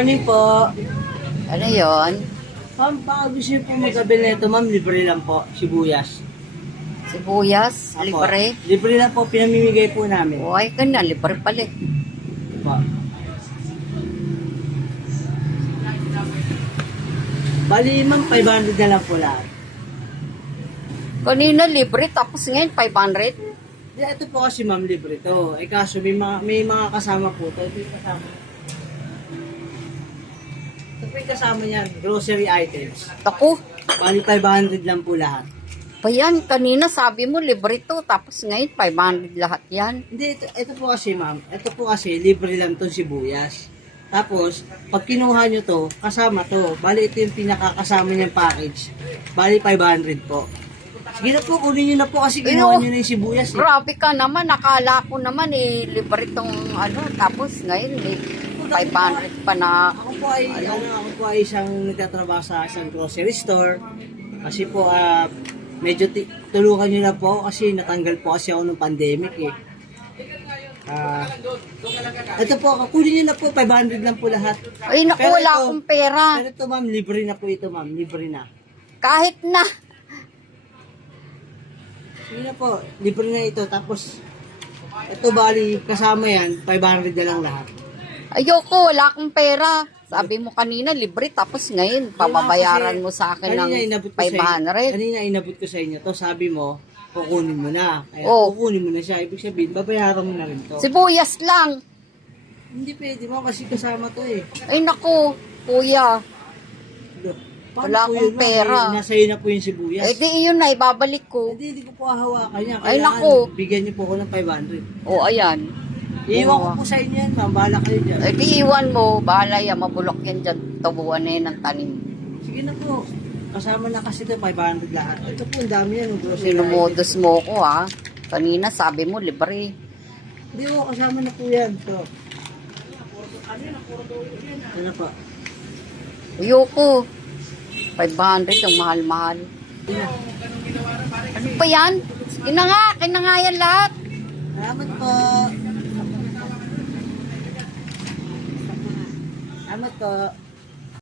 Morning po. Ano yon? Ma'am, baka gusto niyo po magkabil na ito, ma'am, libre lang po, sibuyas. Sibuyas, Apo. libre. Libre lang po, pinamimigay po namin. O ay ganyan, libre pala. Po. Bali, ma'am, 500 na lang po lahat. Kanina libre, tapos ngayon 500. Di, ito po kasi, ma'am, libre to. Eh kaso, may mga kasama po to. Ito yung kasama. Ito po yung kasama niyan, grocery items. Ako, Bali, 500 lang po lahat. pa yan, kanina sabi mo libre to, tapos ngayon 500 lahat yan. Hindi, ito po kasi, ma'am. Ito po kasi, libre lang to sibuyas. Tapos, pag kinuha nyo to, kasama to. Bali, ito yung pinakakasama niyang package. Bali, 500 po. Sige na po, kunin nyo na po kasi kinuha nyo na yung sibuyas. Eh. Grabe ka naman, nakala ko naman libre tong ano, tapos ngayon 500 pa na. Ako po ay isang nagtatrabaho sa isang grocery store. Kasi po, medyo tulungan nyo na po kasi natanggal po kasi ako ng pandemic eh. Ito po, kunin nyo na po, 500 lang po lahat. Ay naku, Pero wala ito- akong pera. Pero ito ma'am, libre na po ito ma'am, libre na. Kahit na. Sige na po, libre na ito. Tapos, ito bali, kasama yan, 500 na lang lahat. Ayoko, wala akong pera. Sabi mo kanina libre, tapos ngayon pababayaran mo sa akin ng 500. Kanina inabot ko sa inyo to, sabi mo, kukunin mo na. Kaya Oh. kukunin mo na siya. Ibig sabihin, babayaran mo na rin to. Sibuyas lang. Hindi pwede mo kasi kasama to eh. Ay naku, kuya. Paano Wala po akong yun, ma'am? pera. Eh, nasa iyo na po yung sibuyas. Eh di yun na, ibabalik ko. Hindi ko po hahawakan niya. Ay, Kailangan naku. bigyan niyo po ako ng 500. O ayan. Iiwan ko po sa inyo yan, ma'am. Bahala kayo dyan. Eh di iwan mo, bahala yan, mabulok yan dyan, tubuan na yan ng tanim. Sige na po. Kasama na kasi ito, 500 lahat. Ito po, ang dami yan. Grocery items. Sinumodus mo ko ha. Kanina sabi mo libre. Hindi po, kasama na po yan. So, ano po? Ayoko. 500 ang mahal-mahal. Ano pa yan? Kinanga yan lahat. Salamat po. Salamat po.